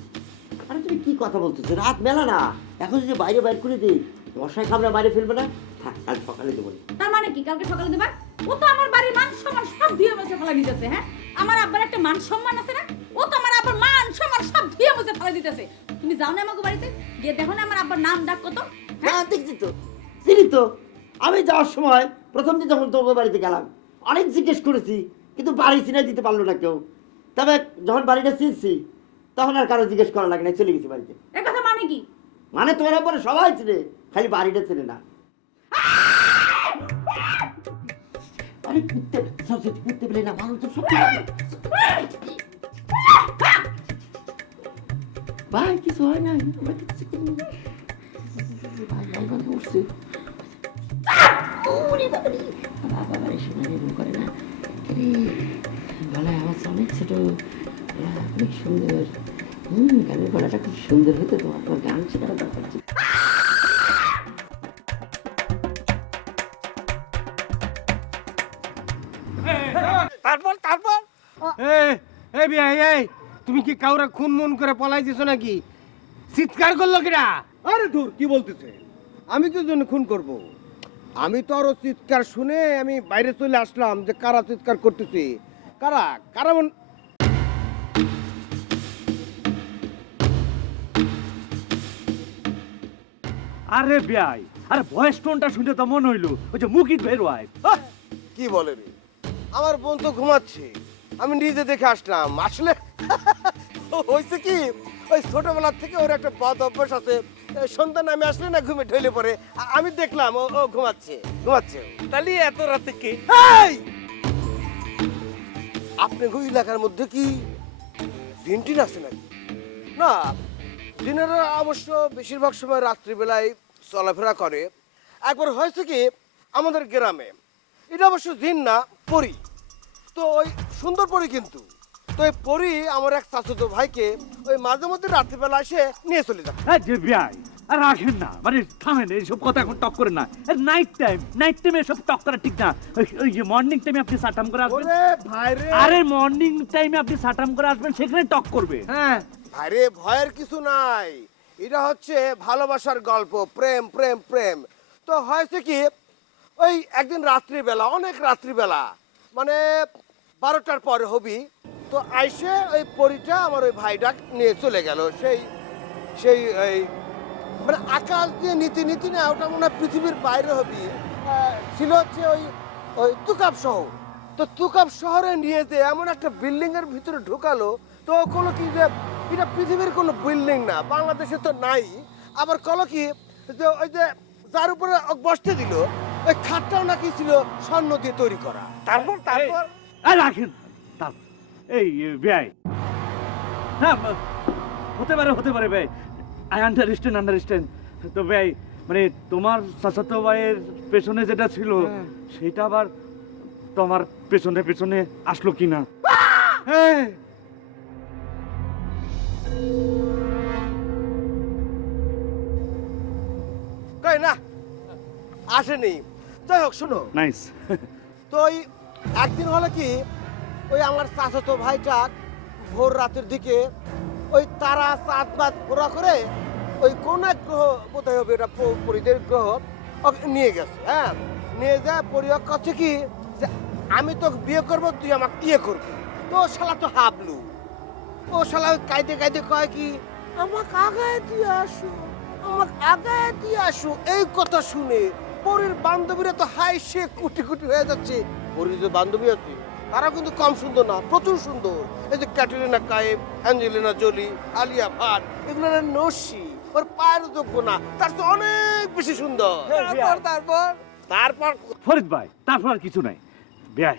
আরে তুমি কি কথা বলতেছো? রাত মেলা না, এখন যদি বাইরে বাইর করে দিই মশাই খাবরা বাইরে ফেলবে না? থাক, কাল সকালে দেবো। তার মানে কি কালকে সকালে দেবা? ও তো আমার বাড়ির মান সম্মান সব ধুয়ে মুছে ফেলা দিতেছে। হ্যাঁ আমার আব্বার একটা মান সম্মান আছে না? ও তো আমার আব্বার মান সম্মান সব ধুয়ে মুছে ফেলা দিতেছে। তুমি যাও না আমাকে বাড়িতে গিয়ে দেখো না আমার আব্বার নাম ডাক কত। হ্যাঁ দেখছি তো, চিনি তো। আমি যাওয়ার সময় প্রথম দিন যখন তোমার বাড়িতে গেলাম অনেক জিজ্ঞেস করেছি, কিন্তু বাড়ি চিনে দিতে পারলো না কেউ। তবে যখন বাড়িটা চিনছি তখন আর কারো জিজ্ঞেস করা লাগে না, চলে গেছি বাড়িতে। এ কথা মানে কি? মানে তোমার উপরে সবাই চিনে, খালি বাড়িটা চেনে না। আরে কুত্তে সরস্বতী, কুত্তে বলে না, মানুষ তো সব ভাই কিছু হয় না, আমরা কিচ্ছু করিনি। ভাই আমরা উঠছি। ওরে বাবারে, বাবারে শোনা এরকম করে না। গলায় আওয়াজ অনেক ছোট, অনেক সুন্দর। গানের গলাটা খুব সুন্দর হতো তোমার, তোমার গান শেখার দরকার ছিল। তুমি কি কাউরা খুন মন করে পলাই দিছো নাকি? চিৎকার করলো কিনা? আরে দূর, কি বলতেছে? আমি কি জন্য খুন করব? আমি তো আরো চিৎকার শুনে আমি বাইরে চলে আসলাম যে কারা চিৎকার করতেছে। কারা কারা আরে ভাই, আরে ভয়েস টোনটা শুনে তো মনে হইলো ওই যে মুকিত ভাইয়ের ওয়াইফ। কি বলে রে? আমার বোন তো ঘুমাচ্ছে, আমি নিজে দেখে আসলাম। আসলে হয়েছে কি, ওই ছোটবেলা থেকে ওর একটা বদ অভ্যাস আছে, সন্তান আমি আসলে না ঘুমে ঢলে পড়ে। আমি দেখলাম ও ঘুমাচ্ছে। তাহলে এত রাতে কে? এই! আপনার ওই এলাকার মধ্যে কি দিনটিন আছে নাকি? না, দিনের অবশ্য বেশিরভাগ সময় রাত্রিবেলায় চলাফেরা করে। একবার হয়েছে কি, আমাদের গ্রামে, এটা অবশ্য দিন না, পরি। তো ওই সুন্দর পরি, কিন্তু তো এই পরি আমার এক চাচাতো ভাইকে ওই মাঝে মধ্যে রাত্রিবেলা এসে নিয়ে চলে যায়। হ্যাঁ যে ভাই, আর রাখেন না, মানে থামেন, এইসব কথা এখন টক করে না। নাইট টাইমে এসব টক করা ঠিক না। ওই যে মর্নিং টাইমে আপনি সাটাম করে আসবেন। ওরে ভাই রে! আরে মর্নিং টাইমে আপনি সাটাম করে আসবেন, সেখানে টক করবে। হ্যাঁ আরে ভয়ের কিছু নাই, এটা হচ্ছে ভালোবাসার গল্প, প্রেম প্রেম প্রেম। তো হয়েছে কি, ওই একদিন রাত্রিবেলা, অনেক রাত্রিবেলা, মানে 12টার পরে হবি, তো আইসে ওই পরীটা আমার ওই ভাইটা নিয়ে চলে গেল। সেই সেই এই মানে আকাশ দিয়ে নীতি নীতি না, ওটা মনে হয় পৃথিবীর বাইরে হবি। ছিল হচ্ছে ওই ওই তুকাব শহর। তো তুকাব শহরে নিয়ে যে এমন একটা বিল্ডিং এর ভিতরে ঢুকালো, তো কোনো কি যে এটা পৃথিবীর কোনো বিল্ডিং না, বাংলাদেশে তো নাই। আবার কলো কি যে ওই যে যার উপরে বসতে দিল, ওই খাটটাও নাকি ছিল স্বর্ণ দিয়ে তৈরি করা। তারপর রাখেন তারপর এই ভাই, হ্যাঁ হতে পারে ভাই, আই আন্ডারস্ট্যান্ড। তো ভাই মানে তোমার চাচাতো ভাইয়ের পেছনে যেটা ছিল সেটা আবার তোমার পেছনে পেছনে আসলো কিনা? হ্যাঁ, কই না, আসেনি। যাই হোক, শোনো, নাইস। তো ওই একদিন হলো কি, ওই আমার চাচাতো ভাইটা ভোর রাতের দিকে ওই তারা চাঁদ বাদ ঘোরা করে ওই কোন এক গ্রহ বোধহয় হবে, এটা পরিদের গ্রহ, ওকে নিয়ে গেছে। হ্যাঁ, নিয়ে যায় পরিবার কাছে কি যে আমি তো বিয়ে করব, তুই আমাকে বিয়ে করবি। তো শালা তো হাবলু, ও শালা কাইদে কাইদে কয় কি, আমাকে আগায় দিয়ে আসো, আমাকে আগায় দিয়ে আসো। এই কথা শুনে পরীর বান্ধবীরা তো হাই সে কুটি কুটি হয়ে যাচ্ছে। পরীর যে বান্ধবী আছে তারা কিন্তু কম সুন্দর না, প্রচুর সুন্দর। এই যে ক্যাটরিনা কাইফ, অ্যাঞ্জেলিনা জোলি, আলিয়া ভাট, এগুলো নসি, ওর পায়ের যোগ্য না, তার তো অনেক বেশি সুন্দর। তারপর ফরিদ ভাই, তারপর আর কিছু নাই ভাই,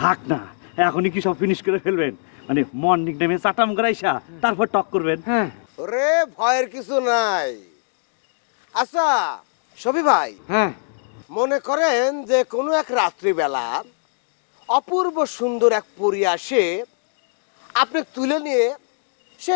থাক না, এখনই কি সব ফিনিশ করে ফেলবেন? মানে মর্নিং টাইমে চাটাম করাইসা তারপর টক করবেন। হ্যাঁ ওরে ভয়ের কিছু নাই। আচ্ছা সবি ভাই, হ্যাঁ মনে করেন যে কোনো এক রাত্রিবেলা অপূর্ব সুন্দর এক পরী আসে আপনি তুলে নিয়ে সে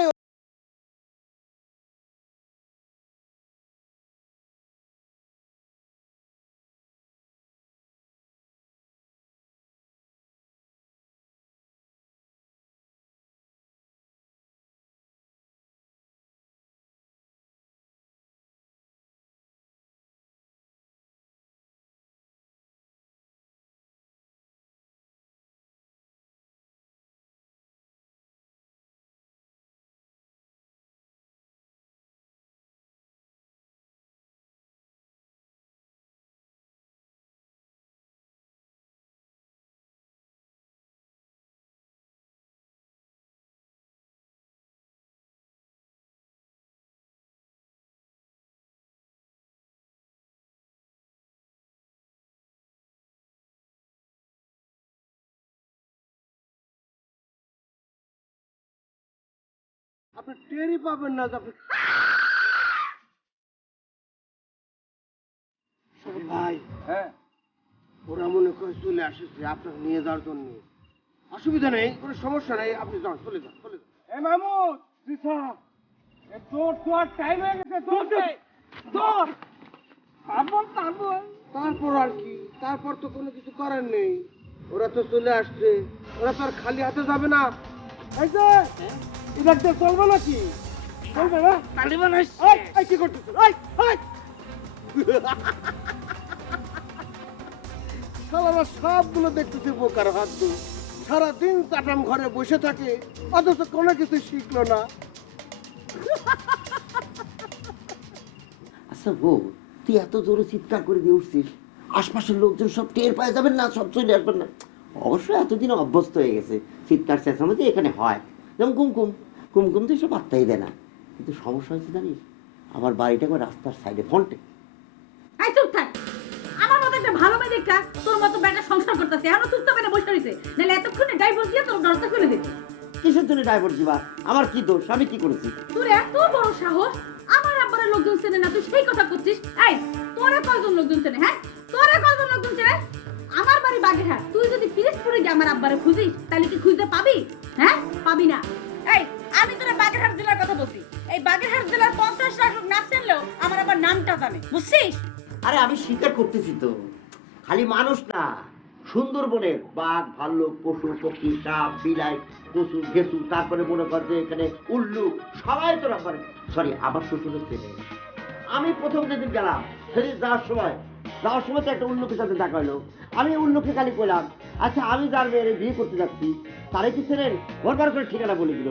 আপনি টেরই পাবেন না যে আপনি শোন ভাই, হ্যাঁ ওরা মনে করে চলে আসছে আপনাকে নিয়ে যাওয়ার জন্য। অসুবিধা নেই, কোনো সমস্যা নেই, আপনি যান, চলে যান, চলে যান। এ মাহমুদ দিশা এ তোর তো আর টাইম হয়ে গেছে তোর তোর তারপর আর কি, তারপর তো কোনো কিছু করার নেই, ওরা তো চলে আসছে, ওরা তো আর খালি হাতে যাবে না। এই যে এটা দিয়ে চলবে নাকি? চলবে না? এই কি করতেছ? শালারা সবগুলো দেখতেছি বোকার হাত দু, সারাদিন কাটাম ঘরে বসে থাকে, অথচ কোনো কিছু শিখলো না। আচ্ছা গো, তুই এত জোরে চিৎকার করে দিয়ে উঠছিস, আশপাশের লোকজন সব টের পায়ে যাবেন না, সব চলে আসবেন না? অবশ্য এতদিন অভ্যস্ত হয়ে গেছে চিৎকার চেঁচামেচি এখানে হয়, যেমন কুমকুম কুমকুম তো সব আত্মাই দেয় না। কিন্তু সমস্যা হয়েছে জানিস, আমার বাড়িটা আমার রাস্তার সাইডে ফ্রন্টে। এই চুপ থাক। আমার মতো একটা ভালো মেয়ে দেখা তোর মতো বেটা সংসার করতেছে, এখনো সুস্থ পেটে বসে রইছে, নাহলে এতক্ষণে ডাইভোর্স দিয়ে তোর দরজা খুলে দিবি। কিসের জন্য ডাইভোর্স দিবা? আমার কি দোষ? আমি কি করেছি? তোর এত বড় সাহস, আমার আব্বারের লোকজন চেনে না, তুই সেই কথা করছিস? এই তোরে কয়জন লোকজন চেনে? হ্যাঁ, তোরে কয়জন লোকজন চেনে? আমার বাড়ি বাগেরহাট, তুই যদি পিরিজপুরে গিয়ে আমার আব্বারে খুঁজিস তাহলে কি খুঁজতে পাবি? হ্যাঁ, পাবি না। এই আমি তোরে বাগেরহাট জেলার কথা বলছি, এই বাগেরহাট জেলার 50 লাখ লোক না চিনলেও আমার আবার নামটা জানে, বুঝছিস? আরে আমি স্বীকার করতেছি তো, খালি মানুষ না, সুন্দরবনের বাঘ, ভাল্লুক, পশু পক্ষী, সাপ, বিলাই, পশু, ঘেসু, তারপরে মনে কর যে এখানে উল্লুক, সবাই তো রাখবে। সরি, আমার শ্বশুরের ছেলে। আমি প্রথম যেদিন গেলাম সেদিন যাওয়ার সময় তো একটা উল্লুকের সাথে দেখা হলো। আমি উল্লুকে খালি বললাম, আচ্ছা আমি যার মেয়ের বিয়ে করতে যাচ্ছি তারে কি ছেলেন? ঘরবার করে ঠিকানা বলে দিল।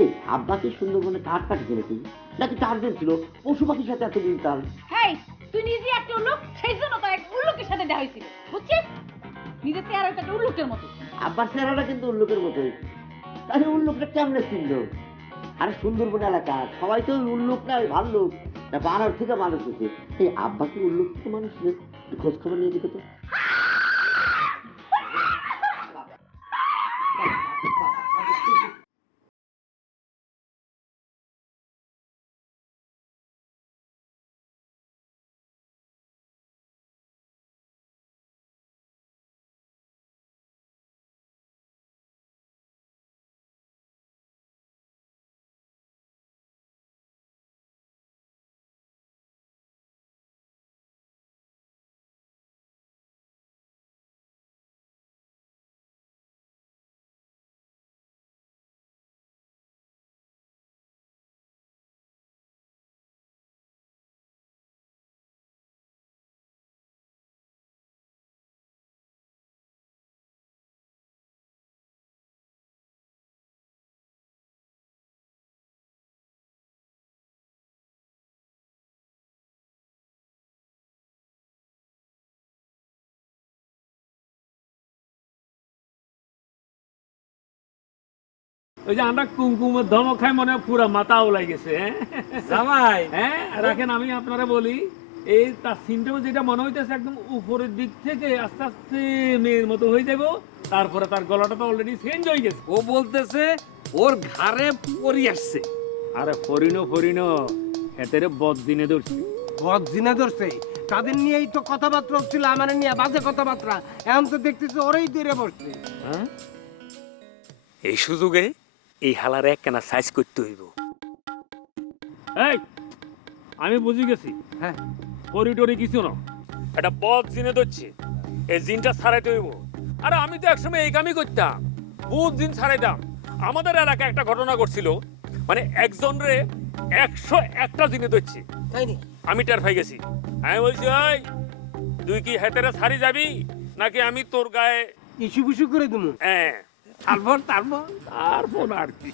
এই আব্বাকে সুন্দরবনে কাঠ পাঠিয়ে নাকি নাকি চারজন ছিল, পশু পাখির সাথে এত মিলতাম। হেই, তুই নিজে একটা উল্লুক, সেই জন্য তো এক উল্লুকের সাথে দেখা হয়েছিল, বুঝছিস? নিজে চেহারা একটা উল্লুকের মতো। আব্বার চেহারাটা কিন্তু উল্লুকের মতোই, তাহলে উল্লুকটা কেমনে চিনল? আরে সুন্দরবন এলাকা সবাই তো উল্লুক না, ভাল্লুক না, বানর থেকে মানুষ হয়েছে। এই আব্বাকে উল্লুক থেকে মানুষ খোঁজ খবর নিয়ে দিতে তো। ওই যে আমরা কুমকুমের ধমক খাই মনে হয় পুরা মাথা ওলাই গেছে। জামাই হ্যাঁ রাখেন, আমি আপনারা বলি, এই তার সিমটম যেটা মনে হইতেছে একদম উপরের দিক থেকে আস্তে আস্তে মেয়ের মতো হয়ে যাবো, তারপরে তার গলাটা তো অলরেডি চেঞ্জ হয়ে গেছে। ও বলতেছে ওর ঘাড়ে পরি আসছে। আরে ফরিনো হেতেরে বদ দিনে ধরছে। বদ জিনে ধরছে? তাদের নিয়েই তো কথাবার্তা হচ্ছিল, আমার নিয়ে বাজে কথাবার্তা। এখন তো দেখতেছি ওরাই দূরে বসছে। এই সুযোগে এই হালার একখানা সাইজ করতে হইব। এই আমি বুঝি গেছি, হ্যাঁ করিডোরে কিছু না, একটা বদ জিনে ধরছে, এই জিনটা ছাড়াইতে হইব। আরে আমি তো একসময় এই কামই করতাম, বহুত জিন ছাড়াইতাম। আমাদের এলাকায় একটা ঘটনা ঘটছিল, মানে একজন রে 101টা জিনে ধরছে। তাই নি? আমি টের পাই গেছি। আমি বলছি, ওই তুই কি হেতেরে ছাড়ি যাবি নাকি আমি তোর গায়ে ইস্যু বিস্যু করে দেবো? হ্যাঁ তারপর আর কি।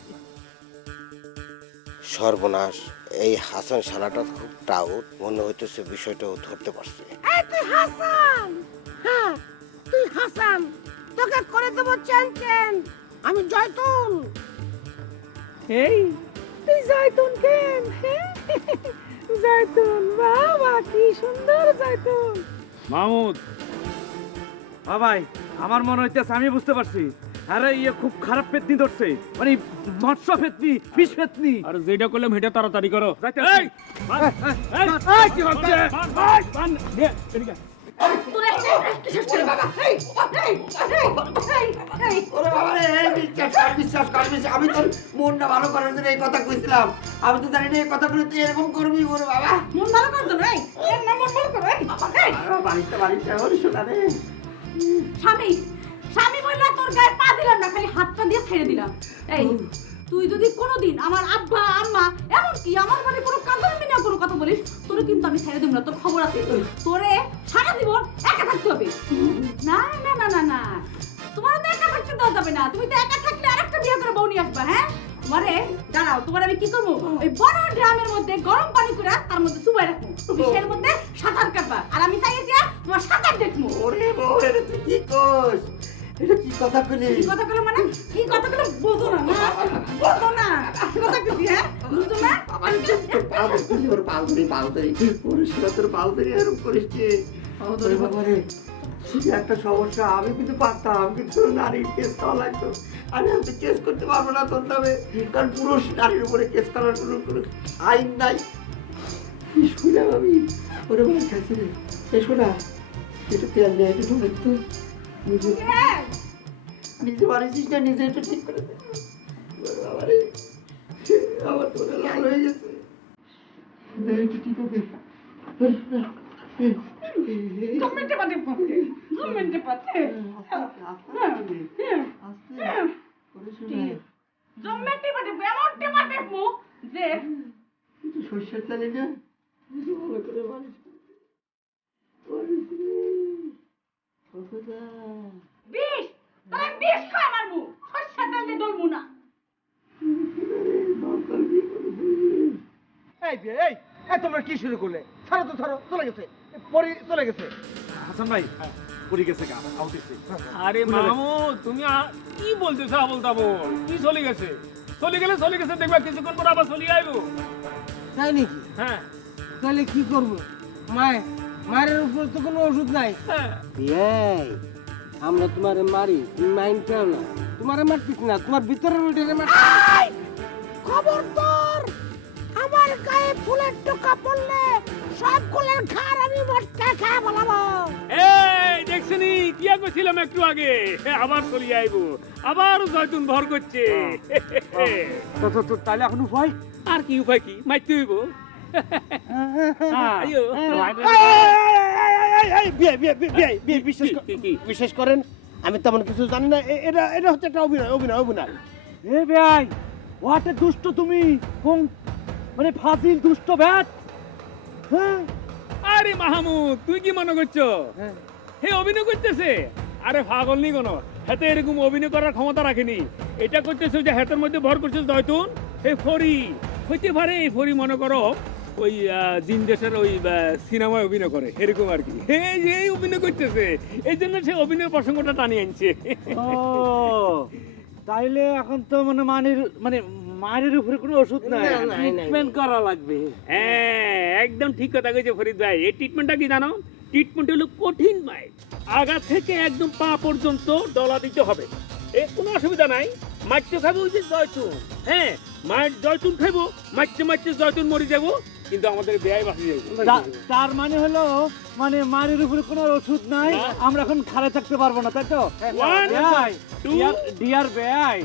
সর্বনাশ, এই হাসান শালাটা খুব টাউট, মনে হইতেছে বিষয়টাও ধরতে পারছে। এই তুই হাসান, হ্যাঁ তুই হাসান, তোকে করে দেবো চেন চেন। আমি জয়তুন। এই তুই জয়তুন কেন? জয়তুন, বাবা কি সুন্দর জয়তুন। মাহমুদ, ভাই আমার মনে হইতেছে আমি বুঝতে পারছি, আরে ইয়ে খুব খারাপ পেতনি ধরছে, মানে মৎস্য পেতনি, বিষ পেতনি। আর যেটা করলাম সেটা তাড়াতাড়ি করো। যাইতেছি। এই, এই, কি হচ্ছে? নে, এদিকে আয়। আমি তোর মনটা ভালো করার জন্য এই কথা কইছিলাম। আমি তো জানি না এই কথাগুলো তুই এরকম করবি। ওরে বাবা, মন ভালো কর তো ভাই, মন ভালো কর। বাড়িতে শোনা রে। স্বামী স্বামী বললা তোর গায়ে পা দিলাম না, খালি হাতটা দিয়ে ছেড়ে দিলাম। এই তুই যদি কোনোদিন আমার আব্বা আম্মা এমনকি আমার মানে কোনো কাজের মিনা কোনো কথা বলিস, তোরে কিন্তু আমি ছেড়ে দেব না। তোর খবর আছে, তোরে সারা জীবন একা থাকতে হবে। না না না না না, তোমার তো একা থাকতে দেওয়া যাবে না। তুমি তো একা থাকলে আরেকটা বিয়ে করে বউ নিয়ে আসবা। হ্যাঁ তোমারে দাঁড়াও, তোমার আমি কি করবো, ওই বড় ড্রামের মধ্যে গরম পানি করে তার মধ্যে চুবাই রাখবো, বিষের মধ্যে সাঁতার কাটবা, আর আমি চাইছি তোমার সাঁতার দেখবো। ওরে বউরে, তুই কি কস? এটা কি কথা কইলি? কি কথা কইলো মানে? কি কথা কইলো বুঝো না? না বুঝো না কি কথা কইছি? হ্যাঁ বুঝো না? আমি তো পাল ধরি, ওর পাল ধরি। ওরে শোনা, তোর পাল ধরি এরকম করিস কি? ওরে বাবা রে, শুধু একটা সমস্যা, আমি কিন্তু পারতাম, কিন্তু নারীর কেস করা লাগতো। আমি তো কেস করতে পারবো না তোর নামে, কারণ পুরুষ নারীর উপরে কেস করার কোনো আইন নাই। শুনলাম আমি, ওরে বাবা খাইছি রে। এ শোনা, একটু তেল নেই, একটু ঢুকে তো নিজে বাড়িছিস না, নিজে একটু ঠিক করে দে। বাবা রে, আমার তো লাল হয়ে গেছে। একটু ঠিক হবে। জমেন্টে পাতে পাতে, জমেন্টে পাতে, জমেন্টে পাতে, এমনটে পাতে মু যে সর্ষের তেলে না ভালো করে মালিশ বিষ, তাহলে বিষ খায় আমার মু, সরষের তেল দিয়ে ডলমু না। এই তোমরা কি শুরু করলে? ছাড়ো তো, ছাড়ো, চলে গেছে, পরি চলে গেছে। হাসান ভাই পড়ে গেছে গা, আউটেছে। আরে মাহমুদ, তুমি কি বলতেছো আবল তাবল? কি চলে গেছে? চলে গেছে, দেখবা কিছুক্ষণ পর আবার চলে আইবো। তাই নাকি? হ্যাঁ তাহলে কি করবো? মায়ের উপর তো কোনো ওষুধ নাই। হ্যাঁ, এই আমরা তোমারে মারি, তুমি মাইন্ড করো না। তোমারে মারতিস না, তোমার ভিতরের ওইটারে মারতিস। খবরদার, আমার গায়ে ফুলের টোকা পড়লে সব ফুলের ঘাড় আমি মটকা খায় বলাবো। এই দেখছনি কি কইছিলাম একটু আগে, আবার চলে আইবো, আবার জয়তুন ভর করছে। তো তাহলে এখন উপায়? আর কি উপায়, কি মাইতে হইব। আইয়ো বিশেষ করেন আমি তেমন কিছু জানি না। এটা হচ্ছে একটা অভিনয়। এ ভাই, ওয়াটে দুষ্ট তুমি, কোন মানে ফাজিল দুষ্ট ব্যাট। হ্যাঁ আরে মাহমুদ, তুই কি মনে করছো হে অভিনয় করতেছে? আরে পাগল নি কোনো, হাতে এরকম অভিনয় করার ক্ষমতা রাখেনি। এটা করতেছে যে হাতের মধ্যে ভর করছে জয়তুন, হে ফরি হইতে পারে। এই ফরি মনে করো ওই জিন দেশের ওই সিনেমায় অভিনয় করে, এরকম আর কি। এই অভিনয় করতেছে, এই জন্য সে অভিনয় প্রসঙ্গটা টানিয়ে আনছে। ও তাইলে এখন তো মানে মায়ের উপরে কোনো ওষুধ নাই, ট্রিটমেন্ট করা লাগবে। হ্যাঁ একদম ঠিক কথা কইছে ফরিদ ভাই। এই ট্রিটমেন্টটা কি জানো? ট্রিটমেন্ট হলো কঠিন মাইট, আগা থেকে একদম পা পর্যন্ত ডলা দিতে হবে। কোনো অসুবিধা নাই। মাইটে খাবো ওই যে জয়তুন, হ্যাঁ মাইট জয়তুন খাইবো, মাইটে জয়তুন মরি যাবো, কিন্তু আমাদের বেয়াই বাঁচি যাবে। তার মানে হলো মানে মারের উপরে কোনো ওষুধ নাই, আমরা এখন খাড়ে থাকতে পারবো না, তাই তো? ডিয়ার বেয়াই,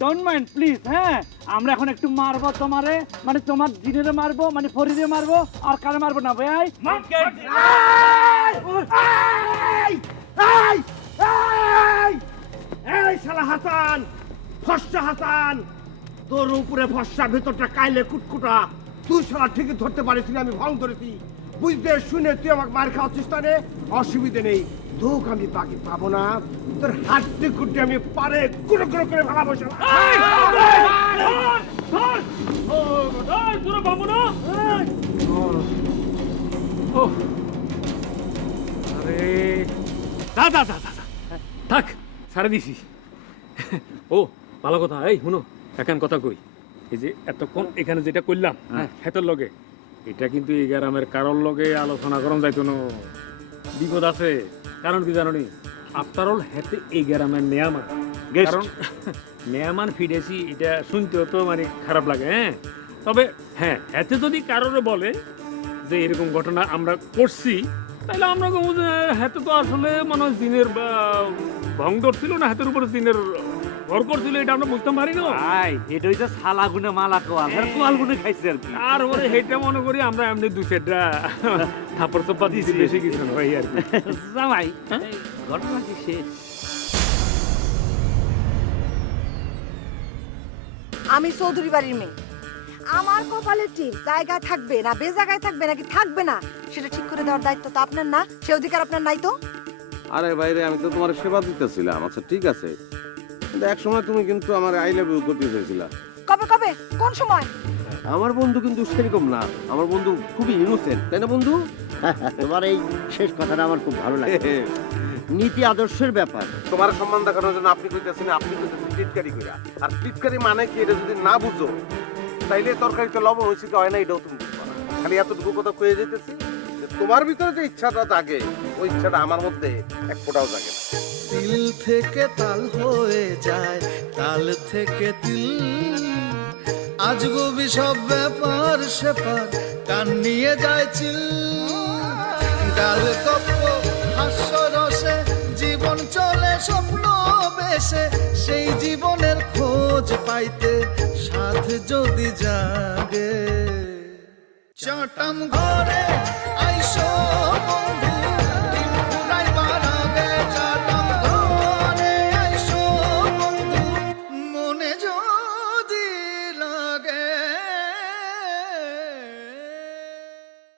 ডোন্ট মাইন্ড প্লিজ। হ্যাঁ, আমরা এখন একটু মারবো তোমারে, মানে তোমার জিনেরে মারবো, মানে ফরিদে মারবো, আর কারে মারবো না বেয়াই। এই শালা হাসান, ফর্সা হাসান, তোর উপরে ফর্সা, ভেতরটা কাইলে কুটকুটা। তুই শালা ঠিকই ধরতে পারিস না, আমি ভং ধরেছি। বুঝতে শুনে তুই আমাকে মার খাওয়াচ্ছিস, তাহলে অসুবিধে নেই, তোক আমি বাকি পাবো না। তোর হাড্ডি কুট্টি আমি পারে গুঁড়ো গুঁড়ো করে ভাঙাবো শালা। থাক, ছাড়ে দিছি। ও ভালো কথা। এই শুনো, এখন কথা কই, এই যে এতক্ষণ এখানে যেটা করলাম হেতর লগে, এটা কিন্তু এই গ্রামের কারোর লগে আলোচনা করন যাইতো না, বিপদ আছে। কারণ কি জানো নি, আফটার অল হেতে এই গ্রামের মেয়ামান, কারণ মেয়ামান ফিরেছি, এটা শুনতেও তো মানে খারাপ লাগে। হ্যাঁ, তবে হ্যাঁ, হেতে যদি কারোর বলে যে এরকম ঘটনা আমরা করছি, তাহলে আমরা হাতে তো আসলে মনে হয় জিনের ভং ধরছিল না, হাতের উপরে জিনের ভর করছিল, এটা আমরা বুঝতে পারি না। এটা হইছে সালা গুনে মালা কোয়াল, আর কোয়াল গুনে খাইছে আর কি। আর ওরে হেটা মনে করি আমরা এমনি দুই চারটা থাপড় চাপা দিছি, বেশি কিছু নয় আর কি। জামাই, ঘটনা কি শেষ? আমি চৌধুরী বাড়ির মেয়ে, আমার কপালে ঠিক জায়গায় থাকবে না বেজায়গায় থাকবে নাকি থাকবে না সেটা ঠিক করে দেওয়ার দায়িত্ব তো আপনার না, সে অধিকার আপনার নাই তো? আরে বাইরে, আমি তো তোমার সেবা দিতেছিলাম। আচ্ছা ঠিক আছে, কিন্তু এক সময় তুমি কিন্তু আমার আই লাভ ইউ করতে চাইছিলা। কবে কবে কোন সময়? আমার বন্ধু কিন্তু সেরকম না, আমার বন্ধু খুবই ইনোসেন্ট, তাই না বন্ধু? তোমার এই শেষ কথাটা আমার খুব ভালো লাগে, নীতি আদর্শের ব্যাপার। তোমার সম্মান দেখানোর জন্য আপনি কইতেছেন, আপনি কইতেছেন টিটকারি কইরা। আর টিটকারি মানে কি, এটা যদি না বুঝো তাইলে তরকারিতে লবণ হয়েছে কি হয় না এটাও তুমি বুঝবা না। খালি এতটুকু কথা কয়ে যেতেছি যে তোমার ভিতরে যে ইচ্ছাটা জাগে, ওই ইচ্ছাটা আমার মধ্যে এক ফোঁটাও জাগে না। তিল থেকে তাল হয়ে যায়, তাল থেকে তিল, আজগুবি সব ব্যাপার সেপার কান নিয়ে যায় চিল। গাল গপ্প হাস্য রসে জীবন চলে স্বপ্ন বেশে, সেই জীবনের খোঁজ পাইতে সাথ যদি জাগে, চটাম ঘরে আইস